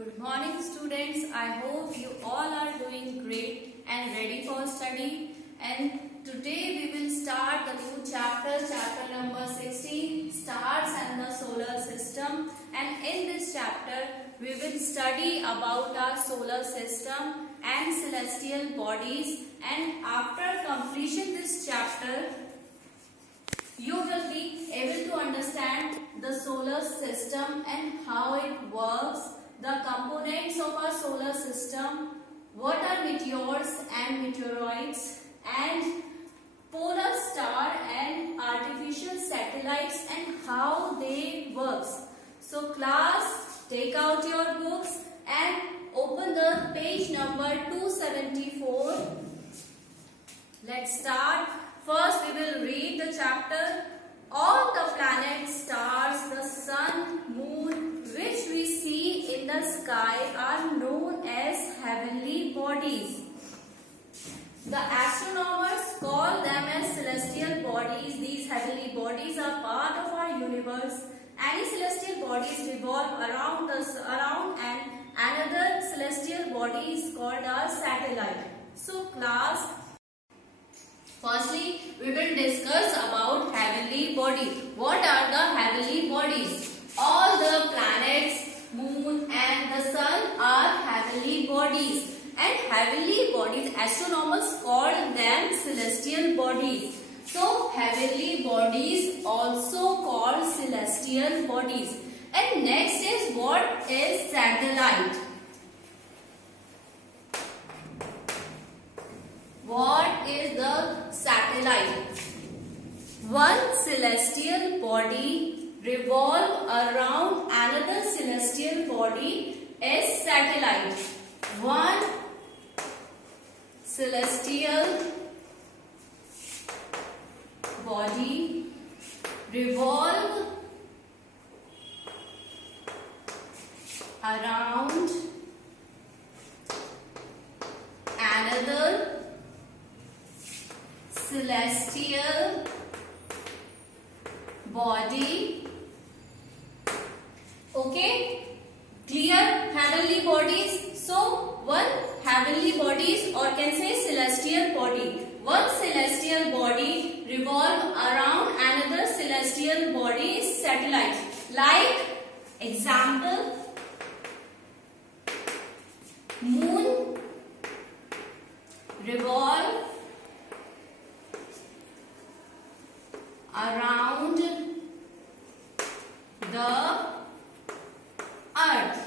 Good morning students. I hope you all are doing great and ready for study. And today we will start the new chapter number 16, Stars and the Solar System. And in this chapter we will study about our solar system and celestial bodies. And after completion this chapter, you will be able to understand the solar system and how it works, the components of our solar system, what are meteors and meteoroids, and polar star and artificial satellites and how they works. So class, take out your books and open the page number 274. Let's start. First we will read the chapter. All the planets, stars, the sun, moon, which we see in the sky are known as heavenly bodies. The astronomers call them as celestial bodies. These heavenly bodies are part of our universe. Any celestial bodies revolve around and another celestial body is called our satellite. So class, firstly, we will discuss about heavenly body. What are the heavenly bodies? All the planets, moon and the sun are heavenly bodies. And heavenly bodies, astronomers call them celestial bodies. So, heavenly bodies also called celestial bodies. And next is, what is satellite? What is the satellite? One celestial body revolve around another celestial body is satellite. One celestial body revolve around another celestial body. Okay, clear? Heavenly bodies. So one heavenly bodies, or can say celestial body. One celestial body revolve around another celestial body is satellite. Like example, moon revolve around the earth.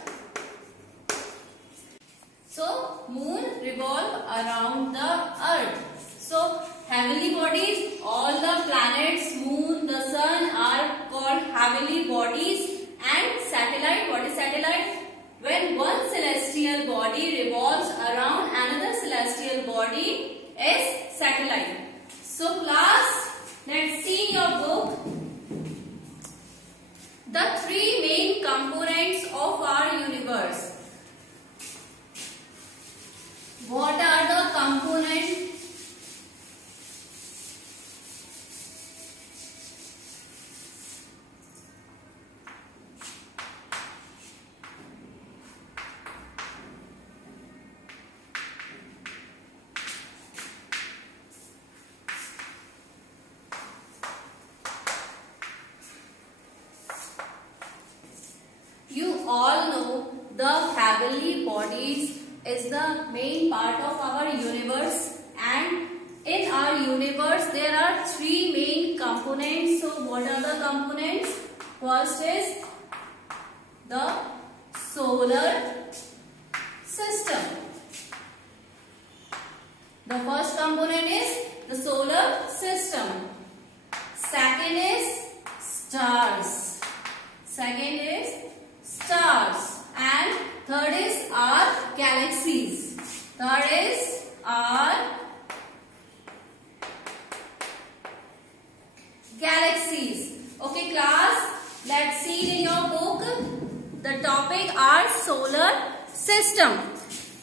So moon revolve around the earth. So heavenly bodies, all the planets, moon, the sun are called heavenly bodies. And satellite, what is satellite? When one celestial body revolves around another celestial body is satellite. So class, let's see in your book the three main components of our universe. What are the components? You all know the heavenly bodies is the main part of our universe, and in our universe there are three main components. So what are the components? First is the solar system. The first component is the solar system. Second is stars. Second is stars. And third is our galaxies. Third is our galaxies. Okay class, let's see in your book the topic are solar system.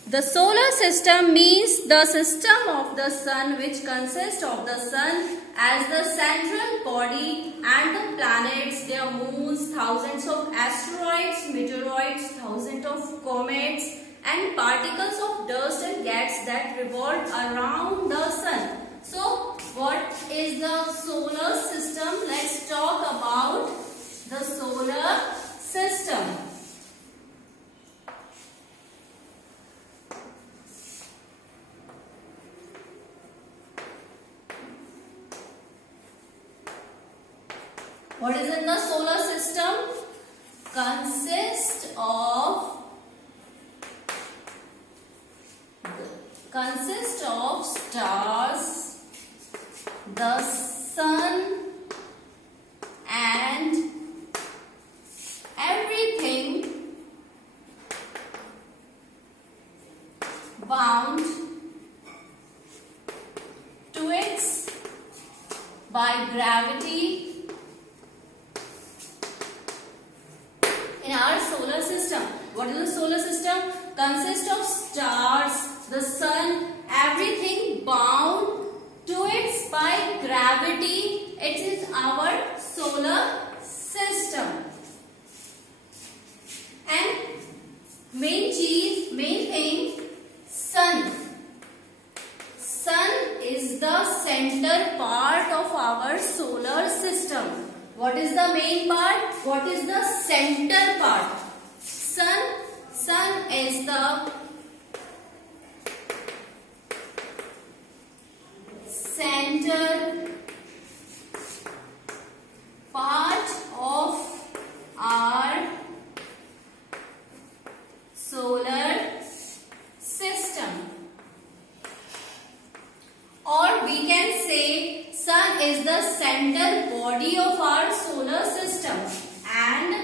The solar system means the system of the sun, which consists of the sun as the central body, and the planets, their moons, thousands of asteroids, meteoroids, thousands of comets, and particles of dust and gas that revolve around the sun. So, what is the solar system? Let's talk about the solar system. What is in the solar system? Consists of stars, the sun, and everything bound to it by gravity. In our solar system, what is the solar system? Consists of stars, the sun, everything bound to it by gravity. It is our solar system. And main thing, sun. Sun is the center part of our solar system. What is the main part? What is the center part? Sun is the center part of our solar system. Or we can say sun is the center body of our solar system, and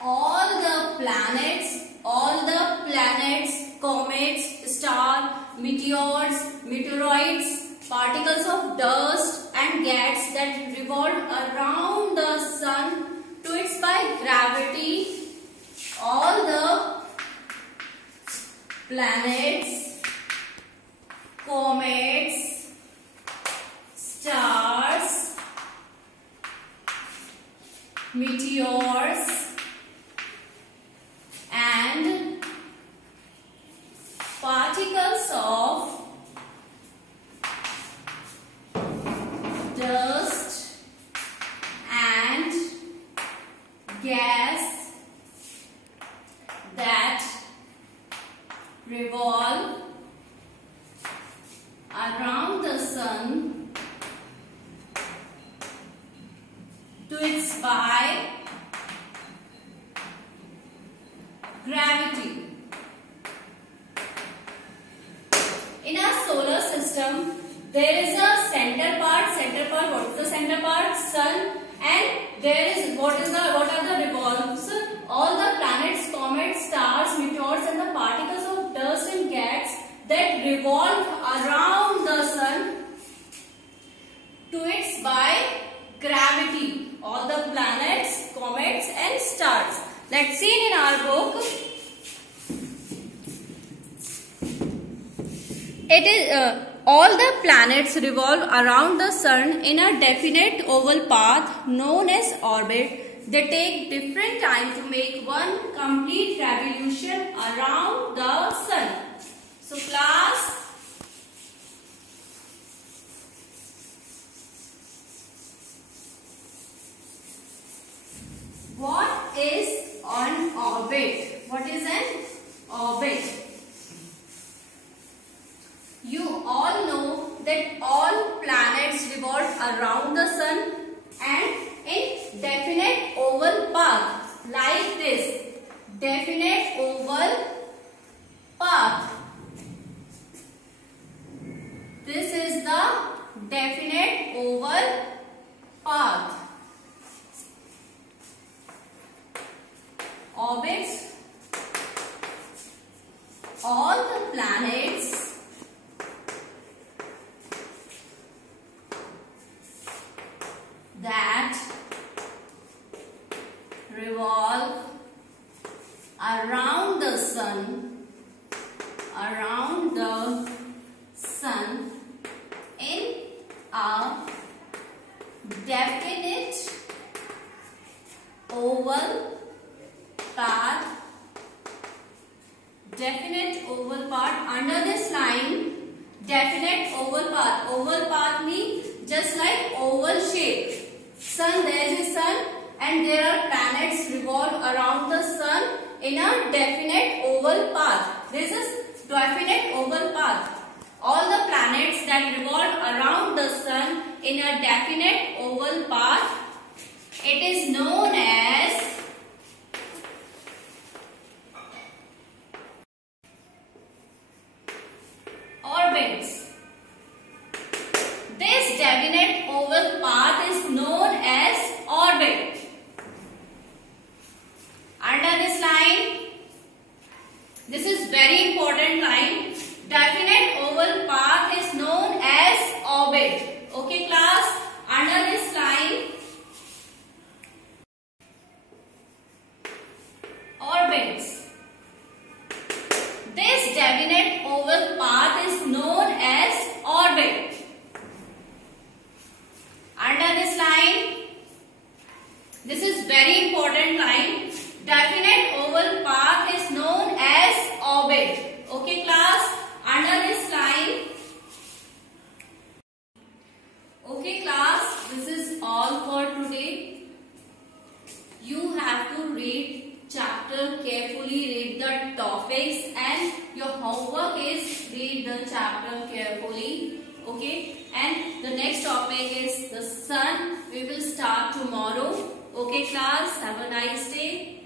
all the planets, comets, stars, meteoroids, particles of dust and gas that revolve around the sun to its by gravity. All the planets, comets, stars, meteors, and particles of dust and gas that revolve around the sun to its by gravity. In our solar system, there is a center part. What is the center part? Sun. And there is what are the revolves? All the planets, comets, stars, meteors, and the particles of dust and gas that revolve around the sun to its by gravity. All the planets, comets, and stars. Let's see in our book. It is all the planets revolve around the sun in a definite oval path known as orbit. They take different time to make one complete revolution around the sun. So class, what is an orbit? What is an orbit? You all know that all planets revolve around the sun and in definite oval path like this. Definite oval path. This is the definite oval path. Orbits. All the planets that around the sun in a definite oval path. Definite oval path. Under this line, definite oval path. Oval path means just like oval shape. Sun, there is a sun and there are planets revolve around the sun in a definite oval path. This is definite oval path. All the planets that revolve around the sun in a definite oval path, it is known as orbits. This definite oval path is known as orbit. Under this line, this is very important line. Definite oval path is known as orbit. Okay class, under this line, orbits. This definite oval path is known as orbit. Under this line, this is very important line. Definite oval path is known as orbit. Okay class, under this line. Okay class, this is all for today. You have to read chapter carefully, read the topics, and your homework is read the chapter carefully. Okay, and the next topic is the sun. We will start tomorrow. Okay class, have a nice day.